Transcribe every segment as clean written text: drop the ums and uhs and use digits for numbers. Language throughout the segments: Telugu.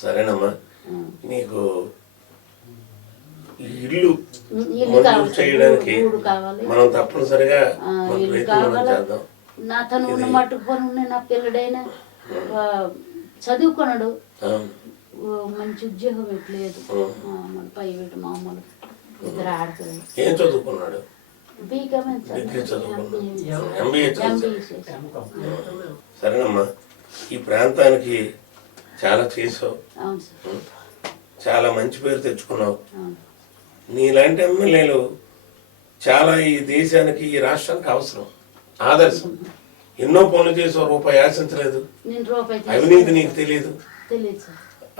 సరేనమ్మా, నీకు ఇల్లు మంజూరు చేయడానికి మనం తప్పనిసరిగా ప్రయత్నం చేద్దాం. నా తను ఉన్న మట్టుకు పని నా పిల్లడైనా చదువుకున్నాడు, మంచి ఉద్యోగం పెట్టలేదు, మన ప్రైవేట్ మామూలు ఇద్దరు ఆడపిల్లలు. ఏం చదువుకున్నాడు? బీకామ్ సరేనమ్మా, ఈ ప్రాంతానికి చాలా చేసావు, చాలా మంచి పేరు తెచ్చుకున్నావు. నీలాంటి ఎమ్మెల్యేలు చాలా ఈ దేశానికి ఈ రాష్ట్రానికి అవసరం, ఆదర్శం. ఎన్నో పనులు చేసావు, రూపాయి ఆశించలేదు, అవినీతి నీకు తెలియదు.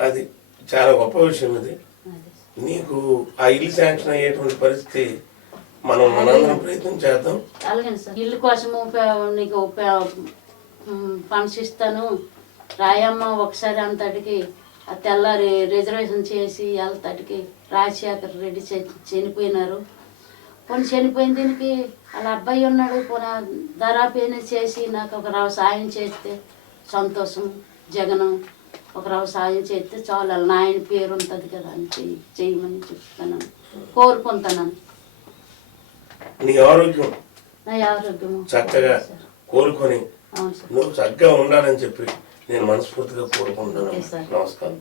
అది చాలా గొప్ప విషయం. ఇది నీకు ఆ ఇల్లు శాంక్షన్ అయ్యేటువంటి పరిస్థితి మనం మనందరం ప్రయత్నం చేద్దాం. అలాగే సార్, ఇల్లు కోసము నీకు ఫండ్స్ ఇస్తాను రాయమ్మ. ఒకసారి అంతటికి తెల్లారి రిజర్వేషన్ చేసి అంతటికి రాజశేఖర్ రెడ్డి చనిపోయినారు. కొన్ని చనిపోయిన దీనికి వాళ్ళ అబ్బాయి ఉన్నాడు, కొన్ని ధరాపేన చేసి నాకు ఒక రావు సాయం చేస్తే సంతోషం. జగనం ఒక రావు సాయం చేస్తే చాలు, వాళ్ళ నాయన పేరు ఉంటుంది కదా అని చేయమని చెప్తాను, కోరుకుంటున్నాను. నీ ఆరోగ్యం నా ఆరోగ్యం చక్కగా కోరుకొని నువ్వు చక్కగా ఉండాలని చెప్పి నేను మనస్ఫూర్తిగా కోరుకుంటున్నాను. నమస్కారం.